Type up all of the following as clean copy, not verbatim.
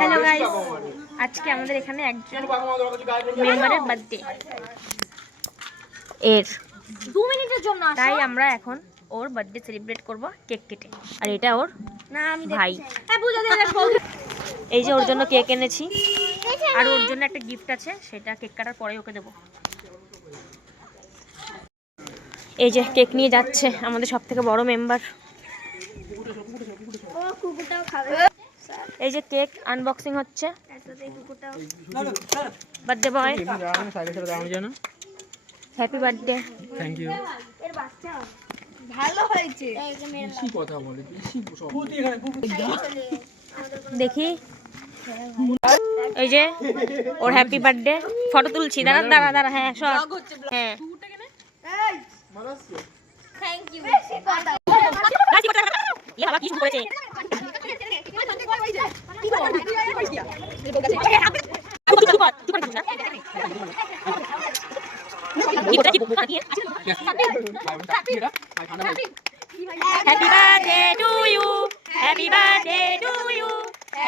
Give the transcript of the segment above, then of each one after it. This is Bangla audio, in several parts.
হ্যালো গাইস, আজকে আমাদের এখানে একজন মেম্বারের বার্থডে, এর 2 মিনিটের জন্য আসো। তাই আমরা এখন ওর বার্থডে সেলিব্রেট করব কেক কেটে। আর এটা ওর ভাই। এই যে ওর জন্য কেক এনেছি, আর ওর জন্য একটা গিফট আছে, সেটা কেক কাটার পরে ওকে দেবো। এই যে কেক নিয়ে যাচ্ছে আমাদের সব থেকে বড় মেম্বার। এই যে কেক আনবক্সিং হচ্ছে। Birthday boy, happy birthday. Thank you. ভালো হয়েছে। বেশি কথা বলে, বেশি সব। দেখি, এই যে ওর হ্যাপি বার্থডে ফটো তুলছি। দাঁড়া দাঁড়া দাঁড়া, হ্যাঁ সব, হ্যাঁ থ্যাংক ইউ। ইয়ে বাবা কি শুরু করেছে। Happy birthday to you, happy birthday to you,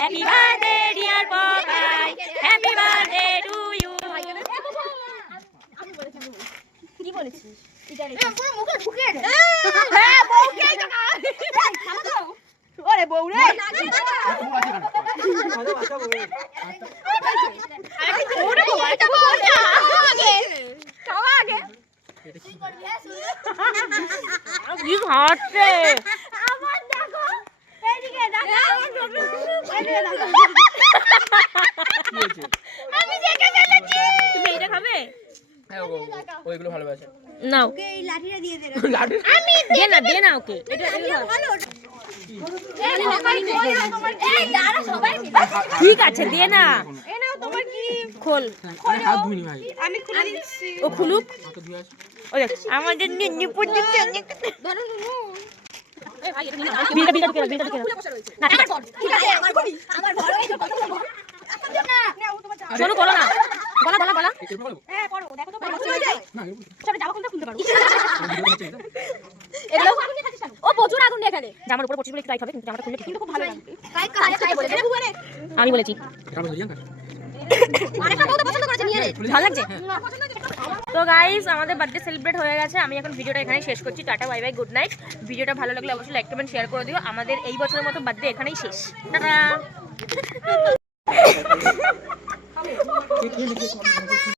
happy birthday dear Pokai, happy birthday to you. কি বলেছিস? পুরো মুখে ঢুকে দে। হ্যাঁ বউকে ওরে বউ রে। ওরে বউ এটা বউ না। খাওয়া আগে। কি হচ্ছে? আমার দেখো এইদিকে দেখো আমার ঢোকলো। আমি দেখে ফেলেছি। তুমি এটা খাবে? হ্যাঁ ওইগুলো ভালোবাসে। নাও, ওকে এই লাঠিটা দিয়ে দে। লাঠি আমি দে না ওকে। এটা ভালো। এই সবাই কই তোমার কি? এই দাঁড়া সবাই। ঠিক আছে, দে না। এই নাও তোমার কি? খোল। আরে হাত ধুইনি ভাই। আমি খুলে দিচ্ছি। ও খুলুক। হাত ধুয়ে আসি। ও দেখ আমাদের নিপুণ দিচ্ছে অনেক। ধরো ধরো। এই ভাই এটা নিয়ে নাও। বিলটা ঢুকে দাও। না ঠিক আছে। ঠিক আছে আমার বড় হয়েছে কত বড়। না না ও তোমার শোনো, করো না। গলা। এটা বলবো। হ্যাঁ পড়ো দেখো তো পড়ো হয়ে যায়। না সব জামা খুলতে পারো। এগুলো ও প্রচুর আগুন এখানে। জামার উপরে পড়ছিস বলে একটু টাইট হবে, কিন্তু জামাটা খুললে ঠিক। কিন্তু খুব ভালো লাগবে। কাই বলে দেবো বলে। আমি বলেছি। এটা বলে দিয়াঙ্কা। আরেকটা বউ তো পছন্দ করেছে নিয়ে নে। ভালো লাগছে? না পছন্দ হয়েছে। তো গাইস, আমাদের বার্থডে সেলিব্রেট হয়ে গেছে। আমি এখন ভিডিওটা এখানেই শেষ করছি। Tata, bye bye, good night. ভিডিওটা ভালো লাগলে অবশ্যই লাইক কমেন্ট শেয়ার করে দিও। আমাদের এই বছরের মতো বার্থডে এখানেই শেষ। টাটা।